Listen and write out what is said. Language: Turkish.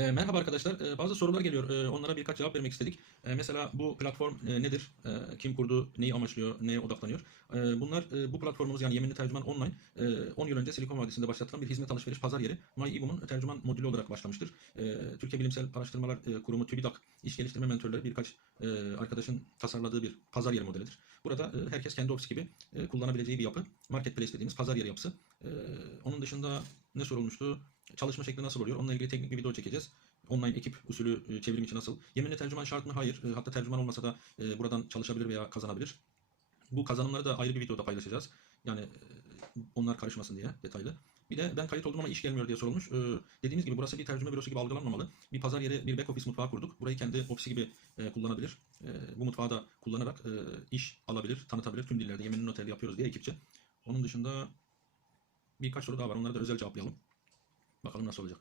E, merhaba arkadaşlar. E, bazı sorular geliyor. E, onlara birkaç cevap vermek istedik. E, mesela bu platform e, nedir? E, kim kurdu? Neyi amaçlıyor? Neye odaklanıyor? E, bunlar e, bu platformumuz yani Yeminli Tercüman Online e, 10 yıl önce Silikon Vadisi'nde başlatılan bir hizmet alışveriş pazar yeri. MyEboom'un tercüman modülü olarak başlamıştır. E, Türkiye Bilimsel Araştırmalar e, Kurumu TÜBİTAK iş geliştirme mentörleri birkaç e, arkadaşın tasarladığı bir pazar yeri modelidir. Burada e, herkes kendi ofis gibi e, kullanabileceği bir yapı. Marketplace dediğimiz pazar yeri yapısı. E, onun dışında ne sorulmuştu? Çalışma şekli nasıl oluyor? Onunla ilgili teknik bir video çekeceğiz. Online ekip usulü e, çevrim için nasıl? Yeminli tercüman şart mı? Hayır. E, Hatta tercüman olmasa da e, buradan çalışabilir veya kazanabilir. Bu kazanımları da ayrı bir videoda paylaşacağız. Yani onlar karışmasın diye detaylı. Bir de ben kayıt oldum ama iş gelmiyor diye sorulmuş. Ee, dediğimiz gibi burası bir tercüme bürosu gibi algılanmamalı. Bir pazar yeri, bir back office mutfağı kurduk. Burayı kendi ofisi gibi e, kullanabilir. E, bu mutfağı da kullanarak e, iş alabilir, tanıtabilir. Tüm dillerde yeminli noteri yapıyoruz diye ekipçe. Onun dışında birkaç soru daha var. Onları da özel cevaplayalım. Bakalım nasıl olacak.